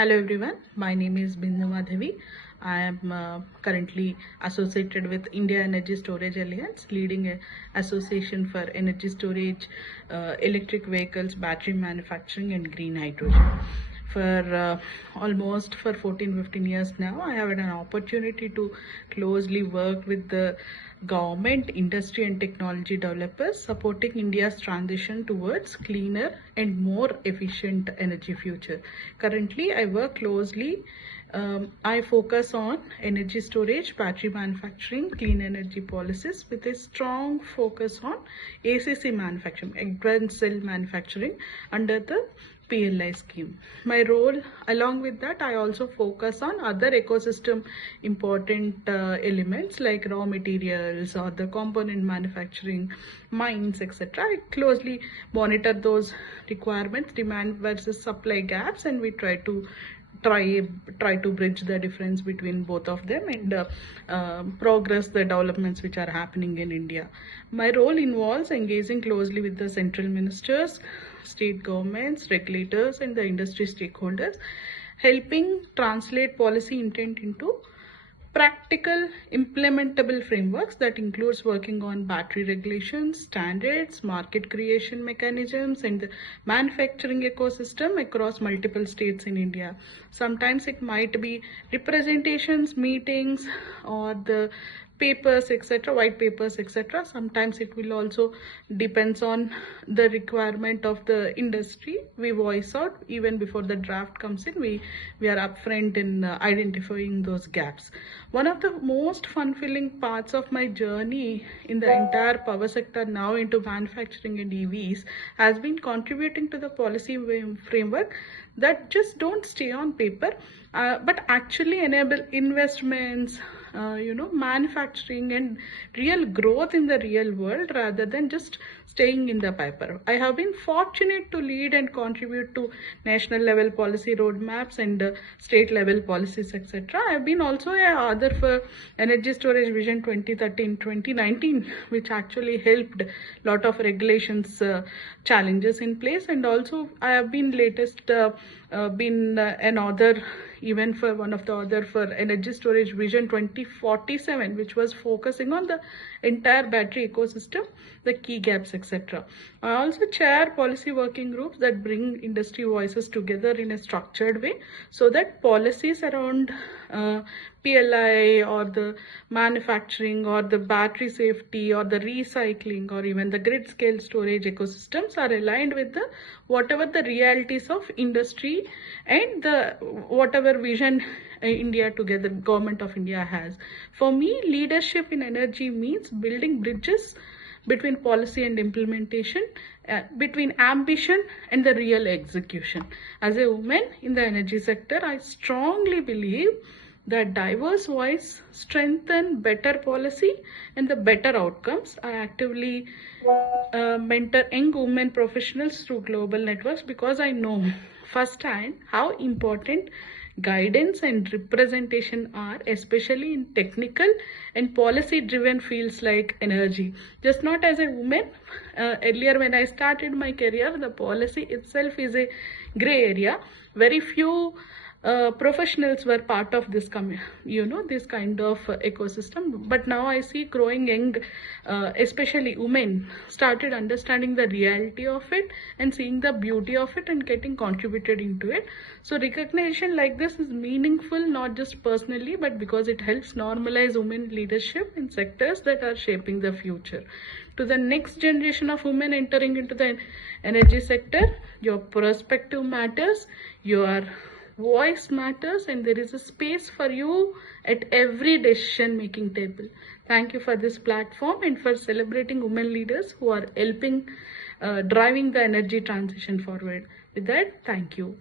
Hello everyone, my name is Bindu Madhavi. I am currently associated with India Energy Storage Alliance, leading an association for energy storage, electric vehicles, battery manufacturing and green hydrogen. For almost 14-15 years now, I have had an opportunity to closely work with the government, industry and technology developers, supporting India's transition towards cleaner and more efficient energy future. Currently, I work closely. I focus on energy storage, battery manufacturing, clean energy policies with a strong focus on ACC manufacturing, advanced cell manufacturing under the PLI scheme. My role, along with that, I also focus on other ecosystem important elements like raw materials or the component manufacturing, mines, etc. I closely monitor those requirements, demand versus supply gaps, and we try to bridge the difference between both of them and progress the developments which are happening in India. My role involves engaging closely with the central ministers, state governments, regulators and the industry stakeholders, helping translate policy intent into practical implementable frameworks that includes working on battery regulations, standards, market creation mechanisms and the manufacturing ecosystem across multiple states in India. Sometimes it might be representations, meetings or the papers, etc., white papers, etc. Sometimes it will also depends on the requirement of the industry. We voice out even before the draft comes in. We are upfront in identifying those gaps. One of the most fulfilling parts of my journey in the entire power sector now into manufacturing and EVs has been contributing to the policy framework that just don't stay on paper but actually enable investments, manufacturing and real growth in the real world rather than just staying in the paper. I have been fortunate to lead and contribute to national level policy roadmaps and state level policies, etc. I have been also a author for Energy Storage Vision 2030 in 2019, which actually helped lot of regulations challenges in place, and also I have been been an author even for one of the other for Energy Storage Vision 2047, which was focusing on the entire battery ecosystem, the key gaps, etc. I also chair policy working groups that bring industry voices together in a structured way so that policies around PLI or the manufacturing or the battery safety or the recycling or even the grid scale storage ecosystems are aligned with the whatever the realities of industry and the whatever vision India together, government of India has. For me, leadership in energy means building bridges between policy and implementation, between ambition and the real execution. As a woman in the energy sector, I strongly believe that diverse voice strengthen better policy and the better outcomes. I actively mentor young women professionals through global networks because I know firsthand how important guidance and representation are, especially in technical and policy driven fields like energy. Just not as a woman, earlier when I started my career, the policy itself is a gray area. Very few professionals were part of this this kind of ecosystem, but now I see growing young, especially women, started understanding the reality of it and seeing the beauty of it and getting contributed into it. So recognition like this is meaningful, not just personally, but because it helps normalize women leadership in sectors that are shaping the future. To the next generation of women entering into the energy sector, your perspective matters, your voice matters, and there is a space for you at every decision making table. Thank you for this platform and for celebrating women leaders who are helping driving the energy transition forward. With that, thank you.